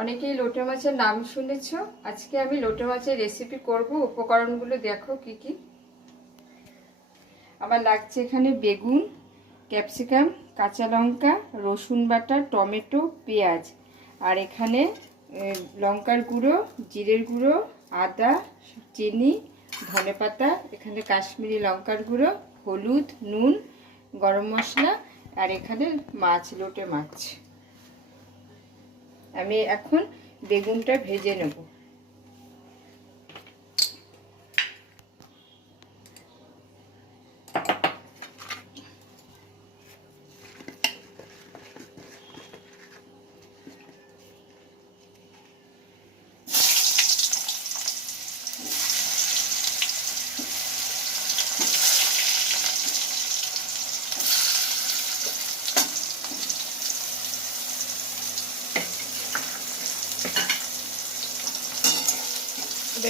অনেকেই লোটে মাছের নাম শুনেছো। আজকে আমি লোটে মাছের রেসিপি করব। উপকরণগুলো দেখো কি কি আমার লাগছে। এখানে বেগুন, ক্যাপসিকাম, কাঁচা লঙ্কা, রসুন বাটা, টমেটো, পেঁয়াজ, আর এখানে লঙ্কার গুঁড়ো, জিরের গুঁড়ো, আদা, চিনি, ধনেপাতা, এখানে কাশ্মীরি লঙ্কার গুঁড়ো, হলুদ, নুন, গরম মশলা, আর এখানে মাছ, লোটে মাছ। আমি এখন বেগুনটা ভেজে নেব।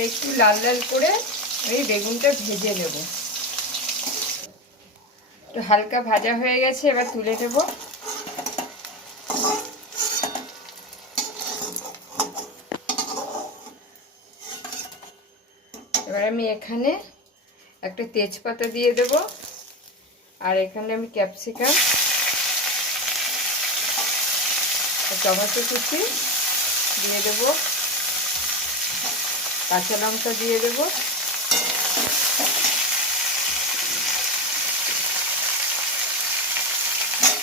একটু লাল লাল করে এই বেগুনটা ভেজে নেব। একটু হালকা ভাজা হয়ে গেছে, এবার তুলে দেব। এবার আমি এখানে একটা তেজপাতা দিয়ে দেব, আর এখানে আমি ক্যাপসিকাম, টমেটো কুচি দিয়ে দেব, কাঁচা লঙ্কা দিয়ে দেব,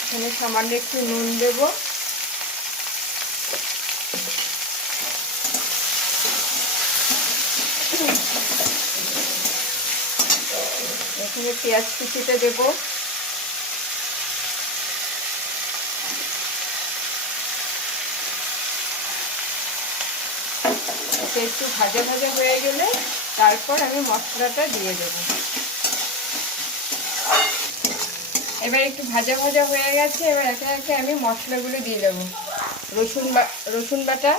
এখানে সামান্য একটু নুন দেব, এখানে পেঁয়াজ কুচিটা দেব, একটু ভাজা ভাজা হয়ে গেলে তারপর আমি মশলাটা দিয়ে দেব। এবার একটু ভাজা ভাজা হয়ে গেছে, এবার একে একে আমি মশলাগুলো দিয়ে দেব। রসুন বাটা,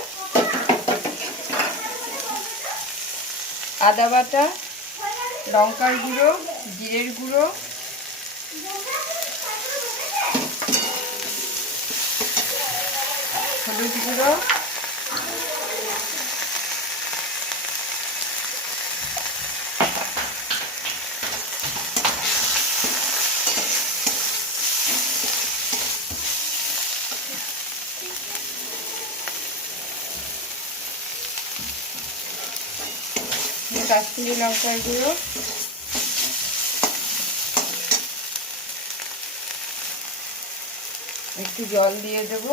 আদা বাটা, লঙ্কার গুঁড়ো, জিরের গুঁড়ো, হলুদ গুঁড়ো, কাশ্মীরি লঙ্কার গুঁড়ো, একটু জল দিয়ে দেব।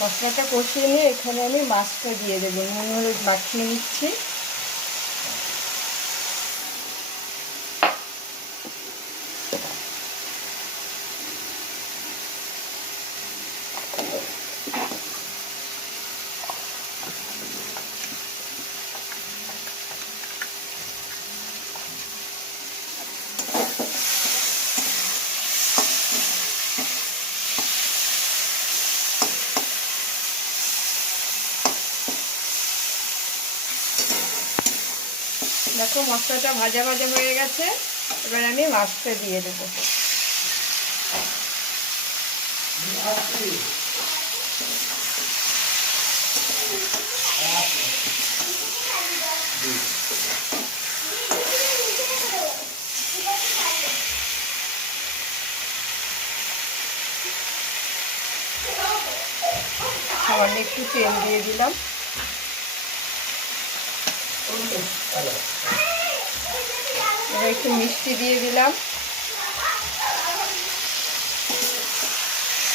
মশলাটা কষিয়ে নিয়ে এখানে আমি মাছটা দিয়ে দেবো। নুন হলুদ মাখিয়ে নিচ্ছি। দেখো মশলাটা ভাজা ভাজা হয়ে গেছে, এবার আমি মাছটা দিয়ে দেবো। সামান্য একটু তেল দিয়ে দিলাম। এবার একটু মিষ্টি দিয়ে দিলাম।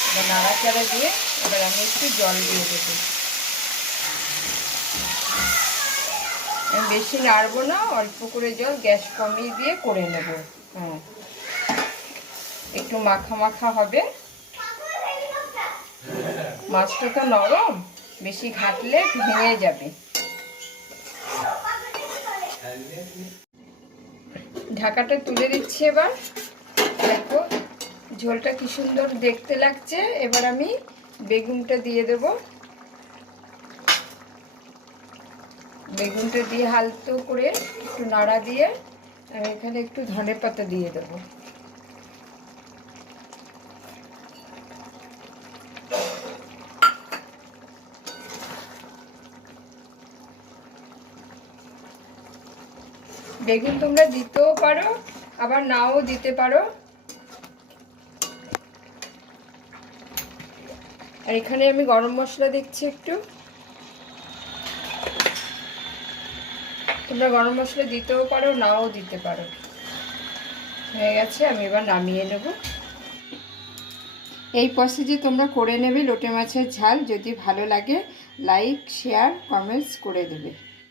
এবার নাড়াচাড়া দিয়ে এবার আমি একটু জল দিয়ে দেবো। আমি বেশি নাড়বো না, অল্প করে জল, গ্যাস কমিয়ে দিয়ে করে নেব। হ্যাঁ, একটু মাখা মাখা হবে। মাছটা তো নরম, বেশি ঘাটলে ভেঙে যাবে। ঢাকাটা তুলে দিচ্ছি। এবার দেখো ঝোলটা কি সুন্দর দেখতে লাগছে। এবার আমি বেগুনটা দিয়ে দেব। বেগুনটা দিয়ে হালকা করে একটু নাড়া দিয়ে আর এখানে একটু ধনে পাতা দিয়ে দেবো। বেগুন তোমরা দিতেও পারো, আবার নাও দিতে পারো। আর এখানে আমি গরম মশলা দিচ্ছি একটু। তোমরা গরম মশলা দিতেও পারো, নাও দিতে পারো। হয়ে গেছে, আমি এবার নামিয়ে নেব। এই প্রসেসে তোমরা করে নেবে লোটে মাছের ঝাল। যদি ভালো লাগে লাইক, শেয়ার, কমেন্টস করে দেবে।